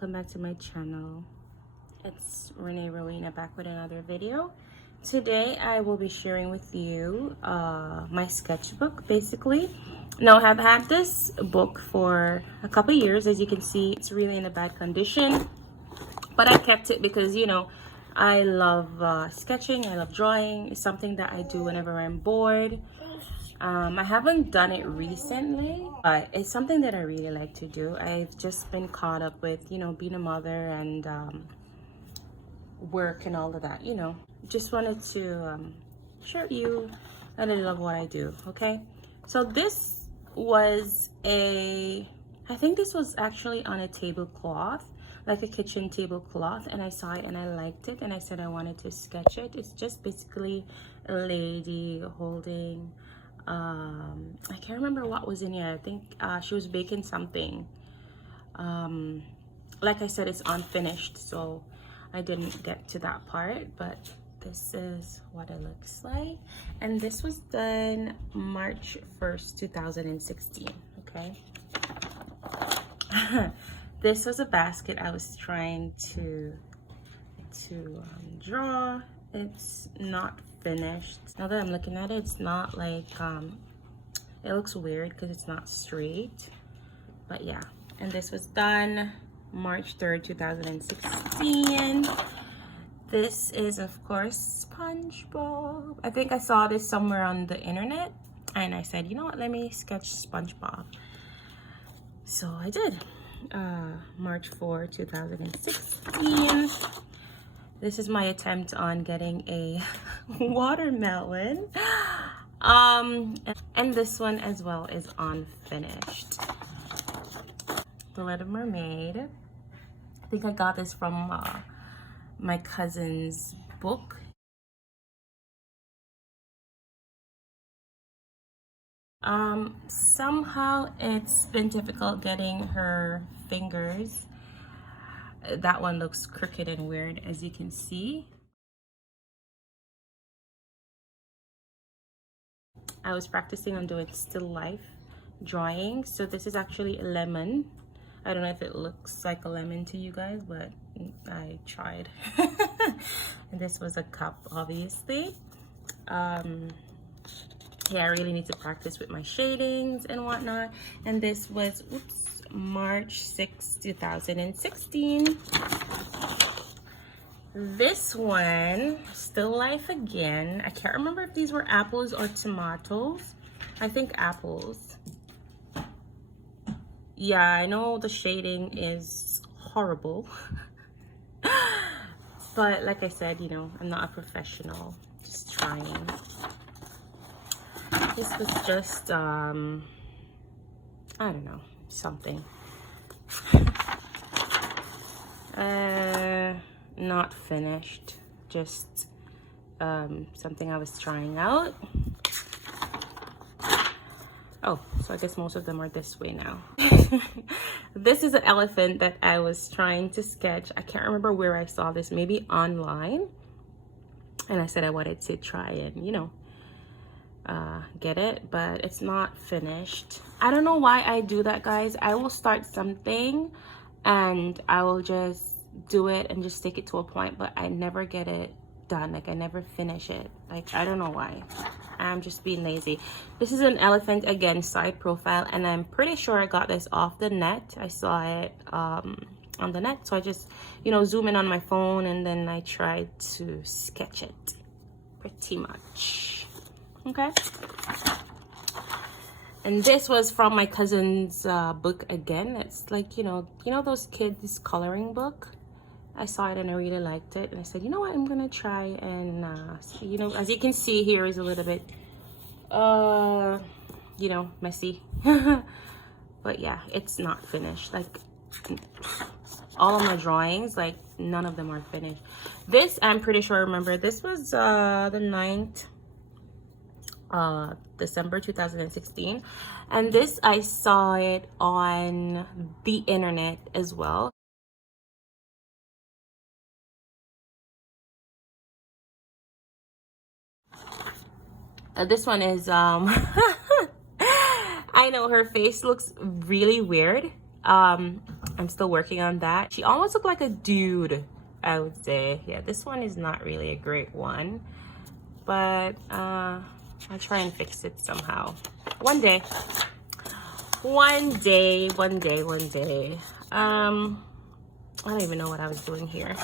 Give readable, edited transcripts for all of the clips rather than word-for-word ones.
welcome back to my channel. It's Renee Rowena back with another video. Today I will be sharing with you my sketchbook basically. Now I have had this book for a couple years. As you can see, it's really in a bad condition, but I kept it because, you know, I love sketching, I love drawing. It's something that I do whenever I'm bored. I haven't done it recently, but it's something that I really like to do. I've just been caught up with, you know, being a mother and work and all of that, you know. Just wanted to share with you a little of what I do, okay? So this was I think this was actually on a tablecloth, like a kitchen tablecloth, and I saw it and I liked it and I said I wanted to sketch it. It's just basically a lady holding I can't remember what was in here. I think she was baking something. Like I said, it's unfinished, so I didn't get to that part, but this is what it looks like. And this was done March 1st, 2016, okay? This was a basket I was trying to draw. It's not finished. Now that I'm looking at it, it's not like it looks weird because it's not straight, but yeah. And this was done March 3rd, 2016. This is of course SpongeBob. I think I saw this somewhere on the internet and I said, you know what, let me sketch SpongeBob. So I did. March 4, 2016. This is my attempt on getting a watermelon. And this one as well is unfinished. The Little Mermaid. I think I got this from my cousin's book. Somehow it's been difficult getting her fingers. That one looks crooked and weird, as you can see. I was practicing on doing still life drawing. So this is actually a lemon. I don't know if it looks like a lemon to you guys, but I tried. And this was a cup, obviously. Yeah, I really need to practice with my shadings and whatnot. And this was, oops, March 6, 2016. This one, Still Life again. I can't remember if these were apples or tomatoes. I think apples. Yeah, I know the shading is horrible. But like I said, you know, I'm not a professional. Just trying. This was just, I don't know, something. Not finished. Just something I was trying out. Oh, so I guess most of them are this way now. This is an elephant that I was trying to sketch. I can't remember where I saw this, maybe online. And I said I wanted to try and, you know, get it, but it's not finished. I don't know why I do that, guys. I will start something and I will just do it and just take it to a point, but I never get it done. Like I never finish it. Like I don't know why. I'm just being lazy. This is an elephant again, side profile, and I'm pretty sure I got this off the net. I saw it on the net, so I just, you know, zoom in on my phone and then I tried to sketch it pretty much. Okay. And this was from my cousin's book again. It's like, you know those kids coloring book. I saw it and I really liked it, and I said, you know what, I'm gonna try and you know, as you can see here is a little bit you know, messy. But yeah, it's not finished. Like all of my drawings, like none of them are finished. This, I'm pretty sure I remember, this was the 9th December 2016, and this I saw it on the internet as well. This one is I know her face looks really weird. I I'm still working on that. She almost looked like a dude, I would say. Yeah, this one is not really a great one, but I'll try and fix it somehow. One day. One day. I don't even know what I was doing here.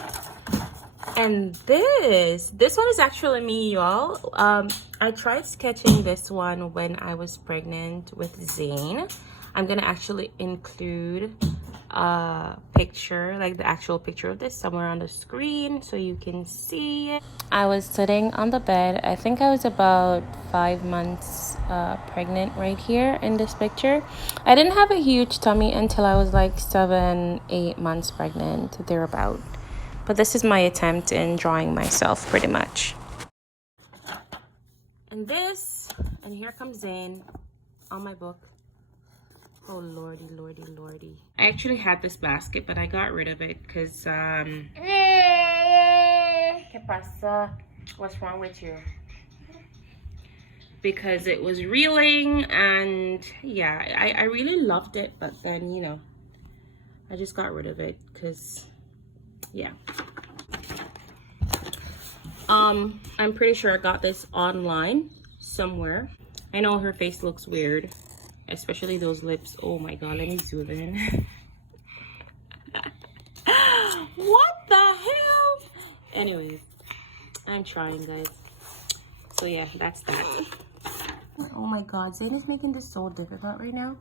And this one is actually me, y'all. I tried sketching this one when I was pregnant with Zane. I'm gonna actually include a picture, like the actual picture of this, somewhere on the screen so you can see it. I was sitting on the bed. I think I was about 5 months pregnant right here in this picture. I didn't have a huge tummy until I was like 7-8 months pregnant, thereabout. But this is my attempt in drawing myself, pretty much. And here comes Zane on my book. Oh, lordy. I actually had this basket, but I got rid of it because, ¿Qué pasa? What's wrong with you? Because it was reeling, and yeah, I really loved it, but then, you know, I just got rid of it because, yeah. I'm pretty sure I got this online somewhere. I know her face looks weird, especially those lips. Oh my god, let me zoom in. What the hell? Anyways, I'm trying, guys. So yeah, that's that. Oh my god, Zane is making this so difficult right now.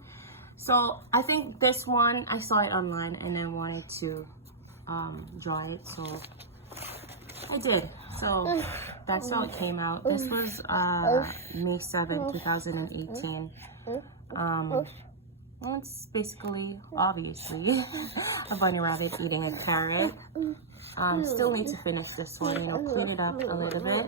So I think this one, I saw it online and then wanted to draw it, so I did. So that's how it came out. This was May 7th, 2018. Well, it's basically, obviously, a bunny rabbit eating a carrot. Still need to finish this one, you know, clean it up a little bit.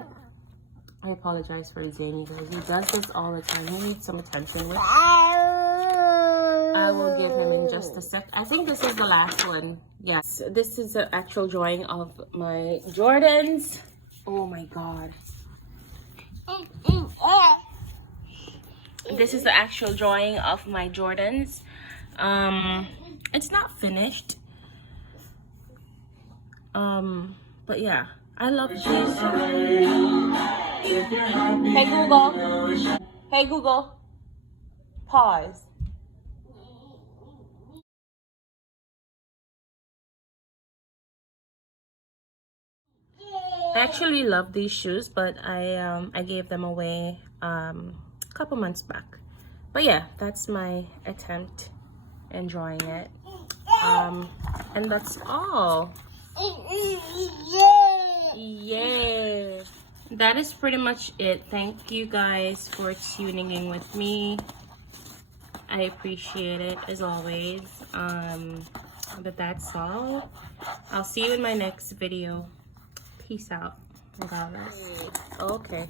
I apologize for Zane because he does this all the time. He needs some attention, which I will give him in just a sec. I think this is the last one. Yes, this is the actual drawing of my Jordans. Oh my god. This is the actual drawing of my Jordans. It's not finished. But yeah, I love these. Hey Google. Hey Google. Pause. I actually love these shoes, but I gave them away a couple months back. But yeah, that's my attempt in drawing it. And that's all. Yeah. That is pretty much it. Thank you guys for tuning in with me. I appreciate it as always. But that's all. I'll see you in my next video. Peace out. Okay.